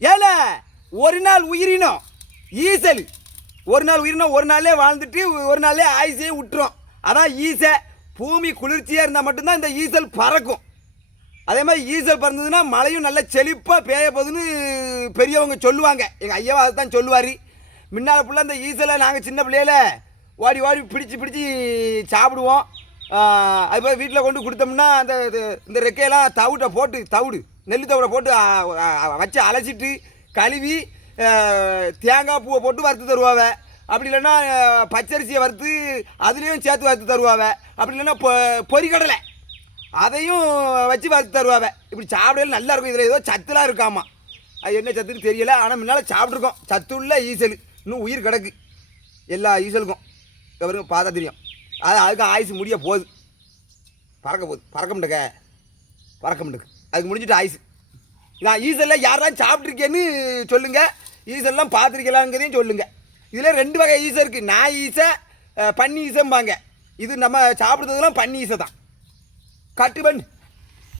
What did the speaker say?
ஏல ஒரு நாள் உயிரினம். ஈசல். ஒரு நாள் உயிரினம் ஒரு நாளே வாழ்ந்துட்டு ஒரு நாளே ஆயுசையும் விட்டுரும். அதான் ஈசை. பூமி குளிர்ச்சியாக இருந்தால் மட்டும்தான் இந்த ஈசல் பறக்கும். அதே மாதிரி ஈசல் பறந்ததுன்னா மழையும் நல்ல செழிப்பாக பெய்ய போகுதுன்னு பெரியவங்க சொல்லுவாங்க. எங்கள் ஐயாவை அதை தான் சொல்லுவார். முன்னால் ஃபுல்லாக இந்த ஈசலை நாங்கள் சின்ன பிள்ளையில ஓடி ஓடி பிடிச்சி பிடிச்சி சாப்பிடுவோம். அதுபோல் அது போய் வீட்டில் கொண்டு கொடுத்தோம்னா அந்த இது- இந்த ரெக்கையெல்லாம் தவிட்டை போட்டு தவிடு. நெல் தவிடை போட்டு வச்சு அலசிட்டு கழுவி தேங்காய் பூவை போட்டு வறுத்து தருவாவ. அப்படி இல்லைன்னா பச்சரிசியை வறுத்து அதுலேயும் சேர்த்து வறுத்து தருவாவ. அப்படி இல்லைன்னா பொ பொறிக்கடலை அதையும் வச்சு வறுத்து தருவாவ. இப்படி சாப்பிடல நல்லா இருக்கும். இதில் ஏதோ சத்துலாம் இருக்காமா? அது என்ன சத்துன்னு தெரியல. ஆனால் முன்னால் சாப்பிட்ருக்கோம் சத்துள்ள ஈசல். இன்னும் உயிர் கிடக்கு. எல்லா ஈசலுக்கும். இவருங்க பார்த்தா தெரியும். அது அதுக்கு ஆயுசு முடிய போகுது. பறக்க போகுது. பறக்க முடியக்க பறக்க முடியக்கு அதுக்கு முடிஞ்சிட்டு ஆயுசு நான் ஈசல்லாம் யாரெல்லாம் சாப்பிட்ருக்கேன்னு சொல்லுங்கள் ஈசல்லாம் பார்த்துருக்கலாங்கிறதையும் சொல்லுங்கள் இதில் ரெண்டு வகை ஈசை இருக்குது நான் ஈசை பன்னி ஈசம்பாங்க. இது நம்ம சாப்பிட்றதுலாம் பன்னி ஈசை தான். கட்டு பண்ணு